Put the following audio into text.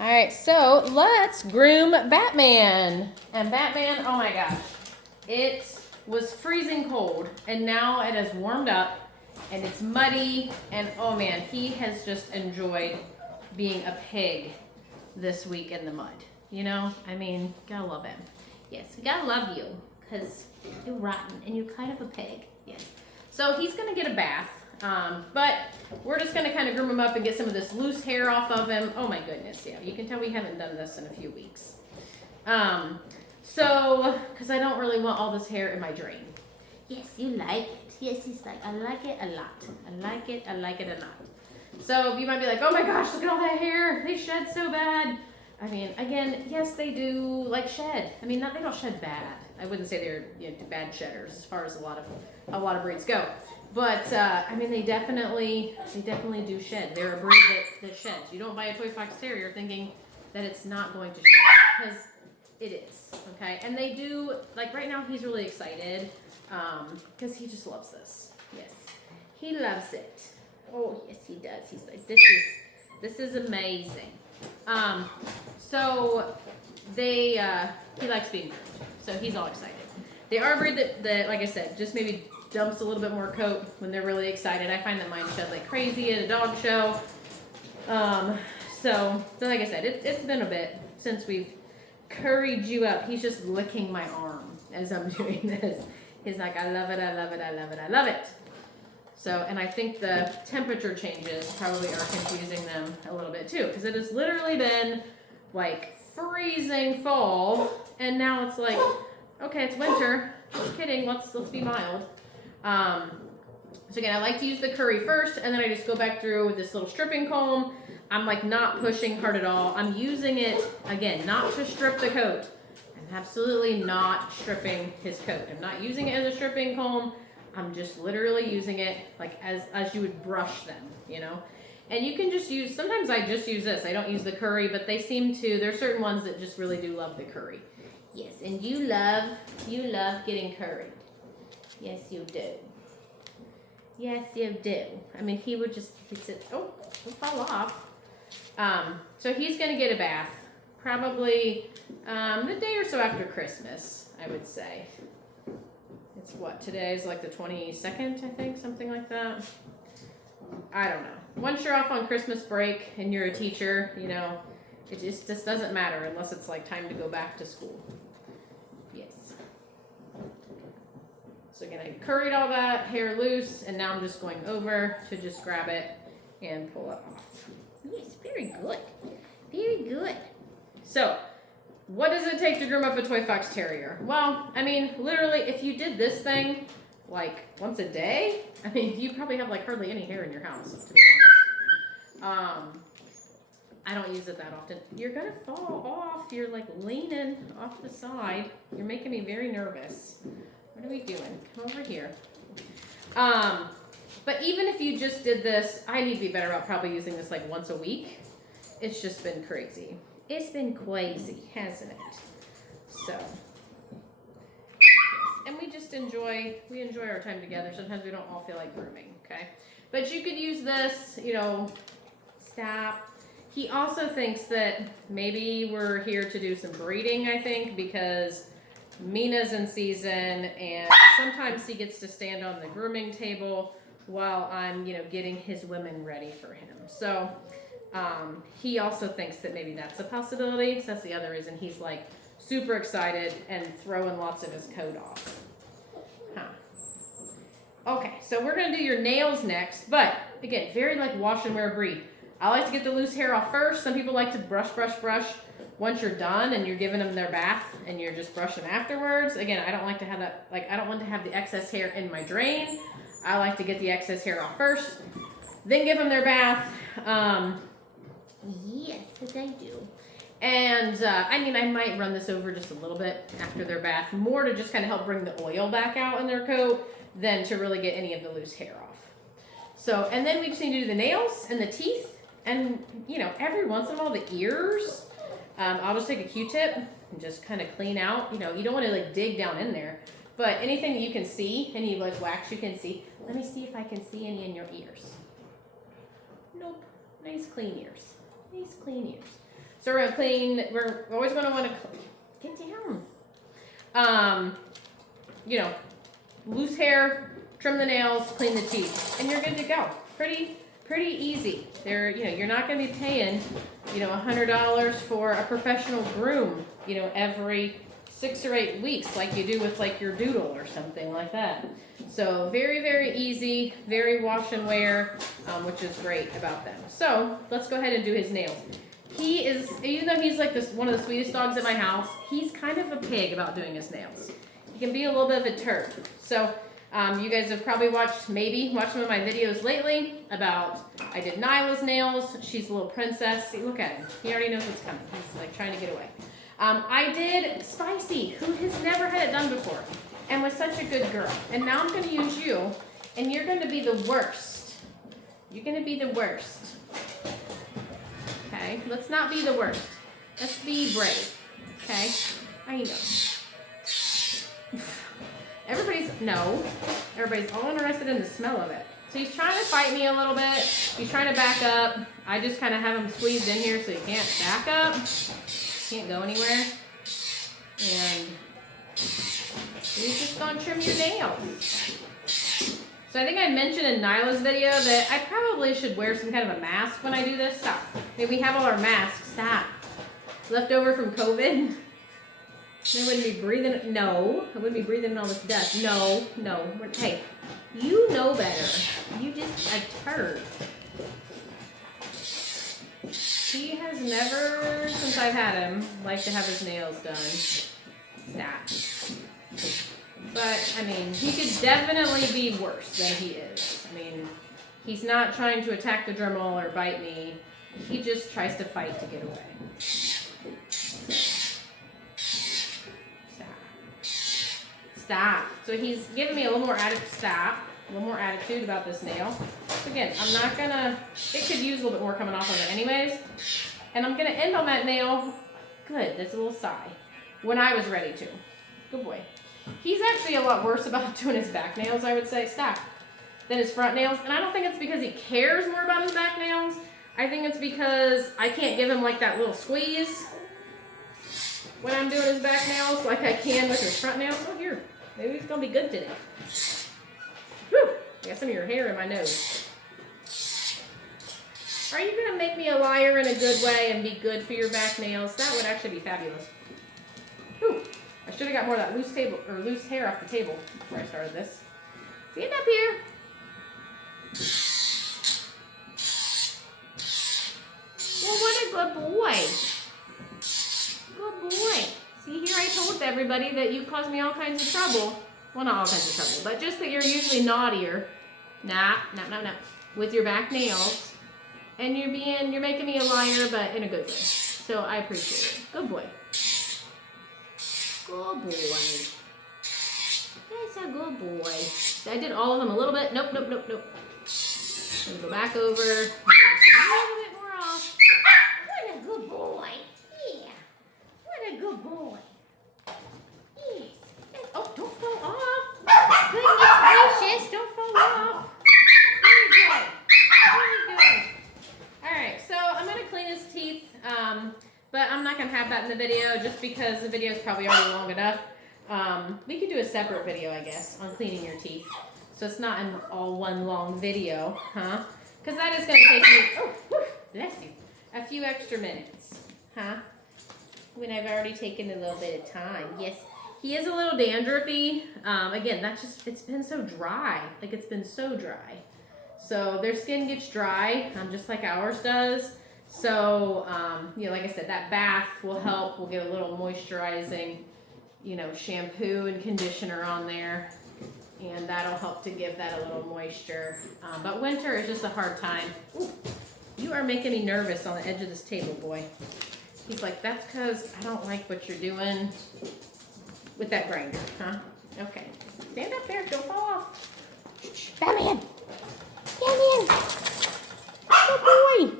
All right, so let's groom Batman. And Batman, oh my gosh, it was freezing cold, and now it has warmed up, and it's muddy, and oh man, he has just enjoyed being a pig this week in the mud. You know, I mean, gotta love him. Yes, we gotta love you, because you're rotten, and you're kind of a pig. Yes. So he's gonna get a bath. But we're just gonna kind of groom him up and get some of this loose hair off of him. Oh my goodness, yeah, you can tell we haven't done this in a few weeks. Because I don't really want all this hair in my drain. Yes, you like it. Yes, he's like, I like it a lot. I like it a lot. So you might be like, oh my gosh, look at all that hair. They shed so bad. I mean, again, yes, they do like shed. I mean, they don't shed bad. I wouldn't say they're bad shedders as far as a lot of breeds go. But I mean, they definitely do shed. They're a breed that sheds. You don't buy a toy fox terrier thinking that it's not going to shed, because it is. Okay, and they do. Like right now, he's really excited because he just loves this. Yes, he loves it. Oh yes, he does. He's like, this is amazing. So he likes being groomed, so he's all excited. They are a breed that, like I said, just maybe dumps a little bit more coat when they're really excited. I find that mine shed like crazy at a dog show. So like I said, it's been a bit since we've curried you up. He's just licking my arm as I'm doing this. He's like, I love it, I love it, I love it, I love it. So, and I think the temperature changes probably are confusing them a little bit too, because it has literally been like freezing fall, and now it's like, okay, it's winter. Just kidding. Let's be mild. So again, I like to use the curry first, and then I just go back through with this little stripping comb. I'm like not pushing hard at all. I'm using it, again, not to strip the coat. I'm absolutely not stripping his coat. I'm not using it as a stripping comb. I'm just literally using it like as you would brush them, you know. And you can just use, sometimes I just use this. I don't use the curry, but they seem to, there are certain ones that just really do love the curry. Yes, and you love getting curried. Yes, you do. Yes, you do. I mean, he'd sit, he'll fall off. So he's going to get a bath probably the day or so after Christmas, I would say. It's what, today's like the 22nd, I think, something like that. I don't know. Once you're off on Christmas break and you're a teacher, you know, it just doesn't matter unless it's like time to go back to school. Yes. So again, I curried all that hair loose, and now I'm just going over to just grab it and pull it off. Yes, very good. Very good. So, what does it take to groom up a toy fox terrier? Well, I mean, literally, if you did this thing like once a day, I mean, you probably have like hardly any hair in your house, to be honest. I don't use it that often. You're gonna fall off. You're like leaning off the side. You're making me very nervous. What are we doing? Come over here. But even if you just did this, I need to be better about probably using this like once a week. It's just been crazy. It's been crazy, hasn't it? So, and we just enjoy our time together. Sometimes we don't all feel like grooming, okay? But you could use this, you know, stop. He also thinks that maybe we're here to do some breeding, I think, because Mina's in season, and sometimes he gets to stand on the grooming table while I'm, you know, getting his women ready for him. So he also thinks that maybe that's a possibility. So that's the other reason he's like super excited and throwing lots of his coat off. Okay, so we're gonna do your nails next, but again, very like wash and wear breed. I like to get the loose hair off first. Some people like to brush once you're done and you're giving them their bath and you're just brushing afterwards. Again, I don't like to have that, like I don't want to have the excess hair in my drain. I like to get the excess hair off first, then give them their bath. Yes, I do. And I mean, I might run this over just a little bit after their bath, more to just kind of help bring the oil back out in their coat than to really get any of the loose hair off. So, and then we just need to do the nails and the teeth, and you know, every once in a while the ears. I'll just take a Q-tip and just kind of clean out. You know, you don't want to like dig down in there, but anything that you can see, any like wax you can see. Let me see if I can see any in your ears. Nope. Nice clean ears. Nice clean ears. So So we're gonna clean, we're always gonna wanna, get down. You know, loose hair, trim the nails, clean the teeth, and you're good to go. Pretty easy. You're not gonna be paying, $100 for a professional groom, every 6 or 8 weeks like you do with like your doodle or something like that. So very easy, very wash and wear, which is great about them. So let's go ahead and do his nails. He is, even though he's like one of the sweetest dogs at my house, he's kind of a pig about doing his nails. He can be a little bit of a turd. So you guys have probably watched some of my videos lately about, I did Nyla's nails. She's a little princess. See, look at him. He already knows what's coming. He's like trying to get away. I did Spicy, who has never had it done before and was such a good girl. And now I'm going to use you, and you're going to be the worst. You're going to be the worst. Okay? Let's not be the worst. Let's be brave. Okay? I know. Everybody's all interested in the smell of it. So he's trying to fight me a little bit. He's trying to back up. I just kind of have him squeezed in here so he can't back up. Can't go anywhere. And he's just gonna trim your nails. So I think I mentioned in Nyla's video that I probably should wear some kind of a mask when I do this. Stop. Maybe we have all our masks. Stop. Left over from COVID. I wouldn't be breathing. No, I wouldn't be breathing in all this dust. No. Hey, you know better. You just a turd. He has never, since I've had him, liked to have his nails done. Stop. But, I mean, he could definitely be worse than he is. I mean, he's not trying to attack the Dremel or bite me. He just tries to fight to get away. Stop. So he's giving me a little more attitude about this nail. So again, I'm not gonna, it could use a little bit more coming off of it anyways. And I'm gonna end on that nail. Good, that's a little sigh. When I was ready to. Good boy. He's actually a lot worse about doing his back nails, I would say. Stop. Than his front nails. And I don't think it's because he cares more about his back nails. I think it's because I can't give him like that little squeeze when I'm doing his back nails like I can with his front nails. Oh, here. Maybe it's going to be good today. Whew. I got some of your hair in my nose. Are you going to make me a liar in a good way and be good for your back nails? That would actually be fabulous. Whew. I should have got more of that loose hair off the table before I started this. Stand up here. Well, what a good boy. Good boy. See, here I told everybody that you cause me all kinds of trouble. Well, not all kinds of trouble, but just that you're usually naughtier. Nah. With your back nails. And you're making me a liar, but in a good way. So I appreciate it. Good boy. Good boy. That's a good boy. So I did all of them a little bit. Nope. I'm going to go back over. A little bit more off. What a good boy. Yeah. What a good boy. Yes. Oh, don't fall off. Goodness gracious, don't fall off. There you go. All right, so I'm going to clean his teeth, but I'm not going to have that in the video just because the video is probably already long enough. We could do a separate video, I guess, on cleaning your teeth. So it's not in all one long video, huh? Because that is going to take me, bless you, a few extra minutes, huh? When I've already taken a little bit of time. Yes, he is a little dandruffy. Again, it's been so dry. Like, it's been so dry. So their skin gets dry, just like ours does. So, like I said, that bath will help. We'll get a little moisturizing, shampoo and conditioner on there. And that'll help to give that a little moisture. But winter is just a hard time. Ooh, you are making me nervous on the edge of this table, boy. He's like, that's because I don't like what you're doing with that grinder, huh? Okay. Stand up there. Don't fall off. Shh, Batman. Come in. Good boy.